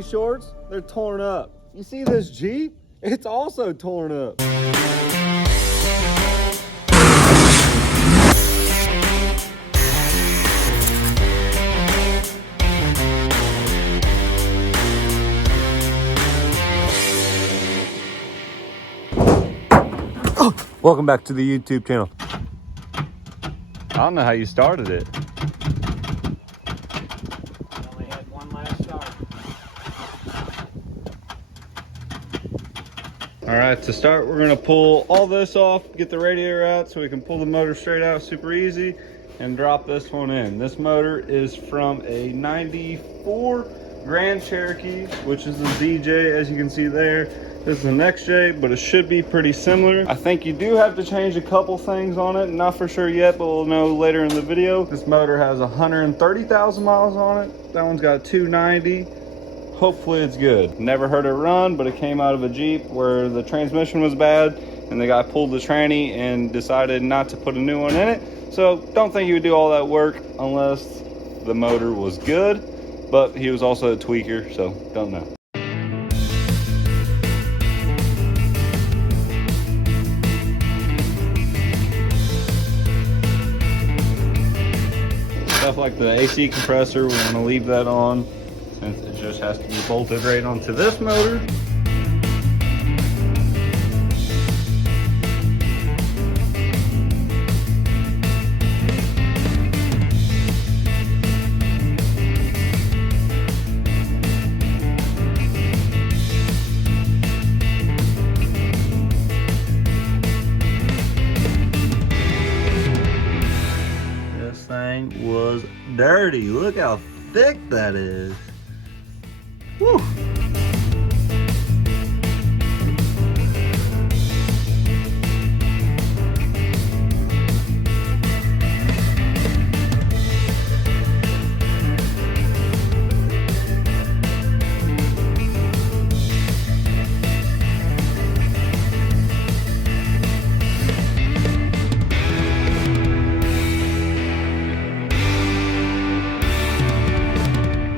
these shorts, they're torn up. You see this Jeep? It's also torn up. Oh, welcome back to the YouTube channel. I don't know how you started it. All right, to start, we're gonna pull all this off, get the radiator out so we can pull the motor straight out super easy and drop this one in. This motor is from a 94 Grand Cherokee, which is the ZJ, as you can see there. This is an XJ, but it should be pretty similar. I think you do have to change a couple things on it. Not for sure yet, but we'll know later in the video. This motor has 130,000 miles on it. That one's got 290. Hopefully it's good. Never heard it run, but it came out of a Jeep where the transmission was bad and the guy pulled the tranny and decided not to put a new one in it. So don't think he would do all that work unless the motor was good, but he was also a tweaker, so don't know. Stuff like the AC compressor, we want to leave that on, since it just has to be bolted right onto this motor. This thing was dirty. Look how thick that is. Woo.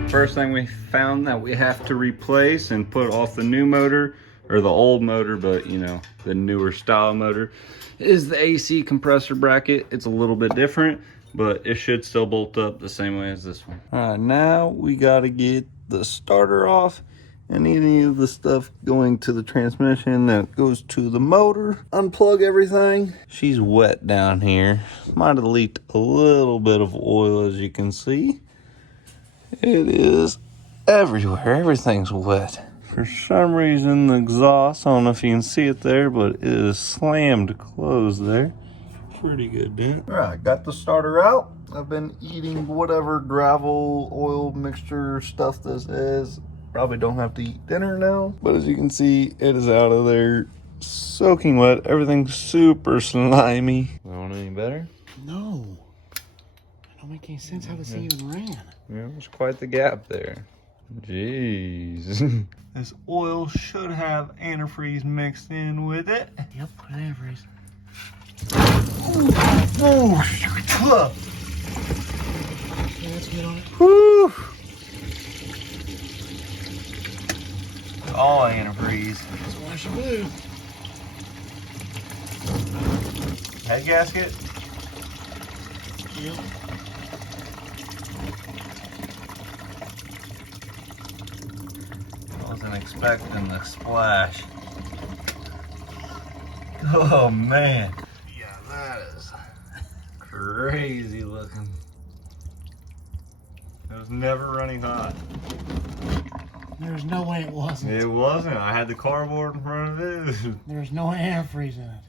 First thing we found that we have to replace and put off the new motor, or the old motor, but you know, the newer style motor, is the AC compressor bracket. It's a little bit different, but it should still bolt up the same way as this one. All right, now we gotta get the starter off and any of the stuff going to the transmission that goes to the motor. Unplug everything. She's wet down here. Might have leaked a little bit of oil, as you can see. It is everywhere. Everything's wet. For some reason, the exhaust, I don't know if you can see it there, but it is slammed closed there. Pretty good, dude. All right, got the starter out. I've been eating whatever gravel oil mixture stuff this is. Probably don't have to eat dinner now, but as you can see, it is out of there, soaking wet. Everything's super slimy. Want any better? No. Don't make any sense how this thing even ran. Yeah, there's quite the gap there. Jeez. This oil should have antifreeze mixed in with it. Yep, put antifreeze. Oh, Yeah, that's good on it. whew. All antifreeze. That's why she blew. Head gasket. Yep. Wasn't expecting the splash. Oh man. Yeah, that is crazy looking. It was never running hot. There's no way it wasn't. It wasn't. I had the cardboard in front of it. There's no antifreeze in it.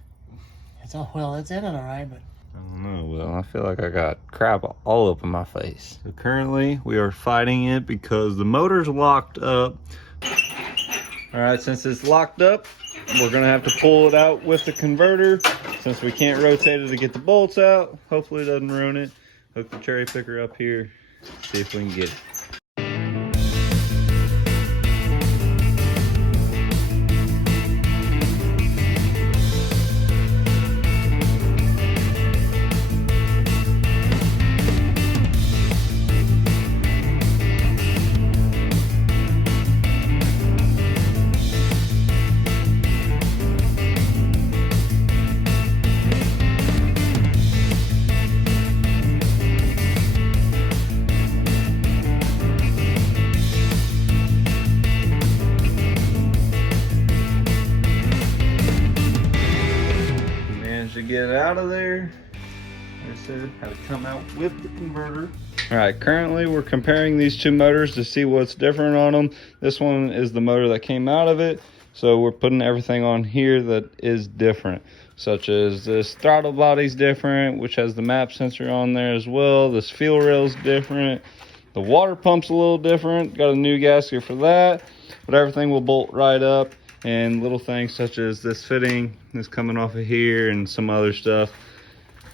It's all, well, it's in it all right, but I don't know, Will. I feel like I got crap all up in my face. So currently we are fighting it because the motor's locked up. All right, since it's locked up, we're gonna have to pull it out with the converter since we can't rotate it to get the bolts out. Hopefully it doesn't ruin it. Hook the cherry picker up here, see if we can get it. out of there. Like I said, had to come out with the converter. All right, currently we're comparing these two motors to see what's different on them. This one is the motor that came out of it, so we're putting everything on here that is different, such as this throttle body's different, which has the map sensor on there as well. This fuel rail's different. The water pump's a little different. Got a new gasket for that, but everything will bolt right up. And little things such as this fitting is coming off of here and some other stuff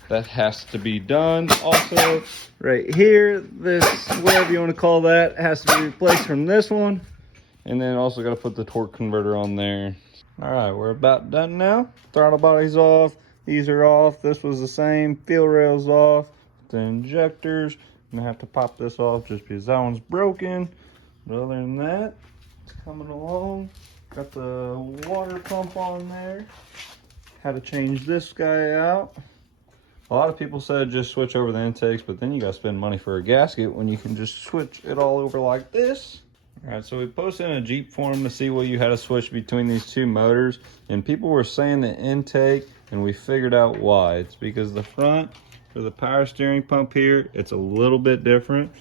that has to be done. Also, right here, this, whatever you want to call that, has to be replaced from this one. And then also got to put the torque converter on there. All right, we're about done now. Throttle body's off. These are off. This was the same. Fuel rail's off. The injectors. I'm going to have to pop this off just because that one's broken. But other than that, it's coming along. Got the water pump on there. Had to change this guy out. A lot of people said just switch over the intakes, but then you gotta spend money for a gasket when you can just switch it all over like this. All right, so we posted in a Jeep forum to see what you had to switch between these two motors, and people were saying the intake, and we figured out why. It's because the front for the power steering pump here, it's a little bit different,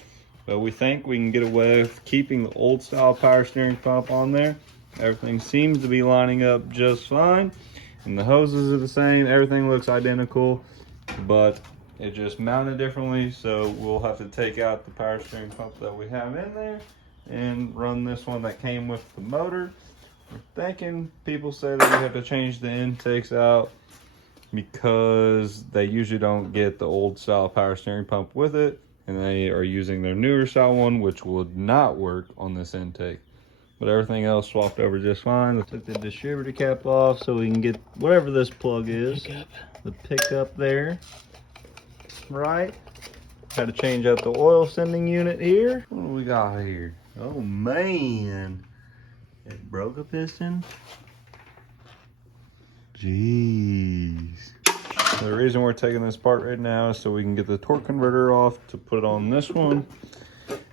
but we think we can get away with keeping the old style power steering pump on there. Everything seems to be lining up just fine, and the hoses are the same. Everything looks identical, but it just mounted differently, so we'll have to take out the power steering pump that we have in there and run this one that came with the motor. We're thinking, people say that we have to change the intakes out because they usually don't get the old style power steering pump with it, and they are using their newer style one, which would not work on this intake. But everything else swapped over just fine. I took the distributor cap off so we can get whatever this plug is. The pickup there. Right. Had to change out the oil sending unit here. What do we got here? Oh man. It broke a piston. Jeez. The reason we're taking this part right now is so we can get the torque converter off to put it on this one.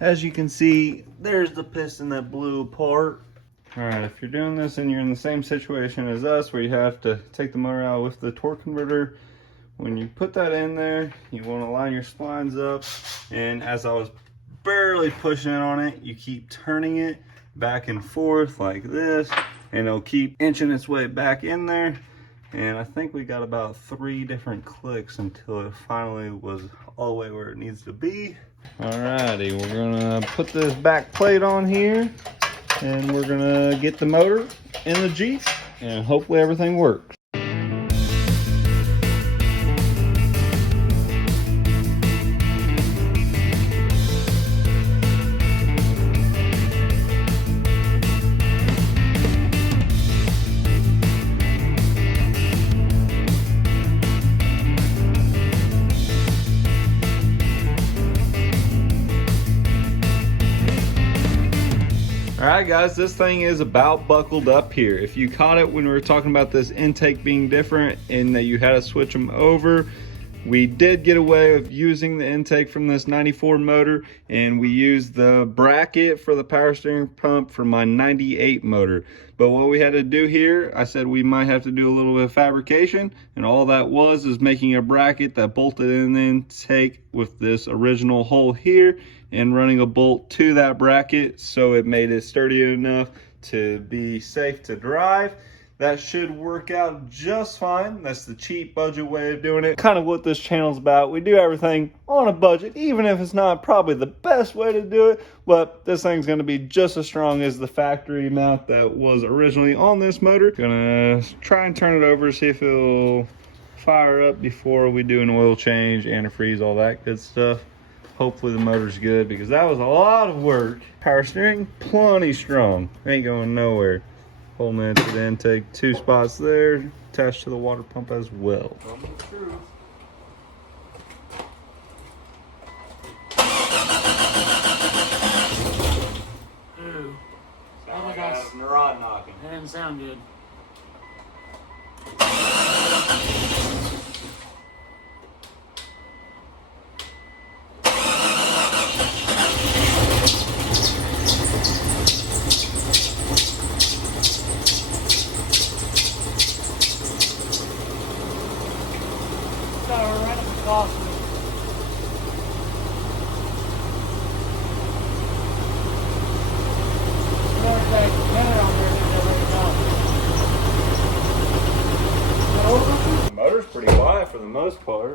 As you can see, there's the piston that blew apart. All right, if you're doing this and you're in the same situation as us where you have to take the motor out with the torque converter, when you put that in there, you want to line your splines up. And as I was barely pushing it on it, you keep turning it back and forth like this, and it'll keep inching its way back in there. And I think we got about 3 different clicks until it finally was all the way where it needs to be. Alrighty, we're gonna put this back plate on here, and we're gonna get the motor in the Jeep, and hopefully everything works. Alright guys, this thing is about buckled up here. If you caught it when we were talking about this intake being different and that you had to switch them over, we did get away with using the intake from this 94 motor, and we used the bracket for the power steering pump for my 98 motor. But what we had to do here, I said we might have to do a little bit of fabrication, and all that was is making a bracket that bolted in the intake with this original hole here and running a bolt to that bracket so it made it sturdy enough to be safe to drive. That should work out just fine. That's the cheap budget way of doing it. Kind of what this channel's about. We do everything on a budget, even if it's not probably the best way to do it, but this thing's gonna be just as strong as the factory mount that was originally on this motor. Gonna try and turn it over, see if it'll fire up before we do an oil change, antifreeze, all that good stuff. Hopefully the motor's good, because that was a lot of work. Power steering, plenty strong. Ain't going nowhere. Holding it to the intake, 2 spots there, attached to the water pump as well. Ooh. Oh my gosh, the rod knocking. That didn't sound good.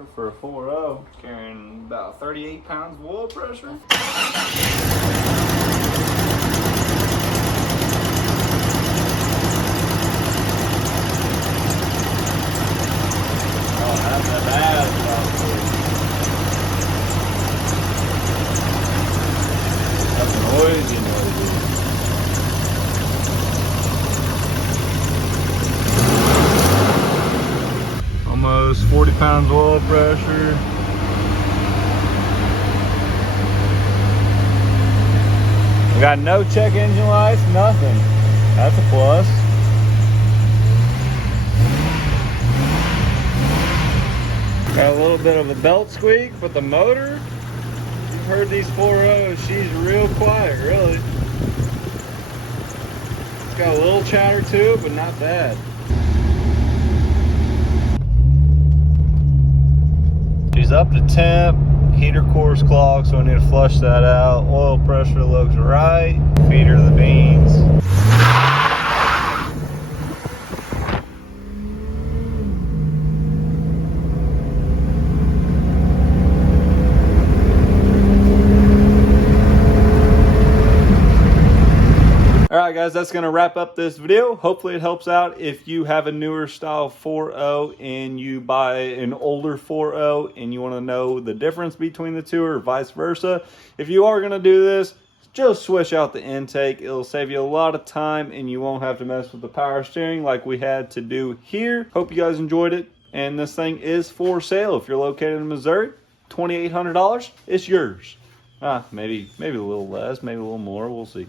horsepower for a 4.0. Carrying about 38 pounds of oil pressure. Almost 40 pounds of oil pressure. We got no check engine lights, nothing. That's a plus. Got a little bit of a belt squeak, but the motor, you've heard these 4.0s, she's real quiet, really. It's got a little chatter to it, but not bad. She's up to temp, heater core's clogged, so I need to flush that out. Oil pressure looks right, feed her the beans. Alright guys, that's going to wrap up this video. Hopefully it helps out if you have a newer style 4.0 and you buy an older 4.0 and you want to know the difference between the two or vice versa. If you are going to do this, just switch out the intake. It'll save you a lot of time and you won't have to mess with the power steering like we had to do here. Hope you guys enjoyed it, and this thing is for sale. If you're located in Missouri, $2,800, it's yours. Maybe a little less, maybe a little more, we'll see.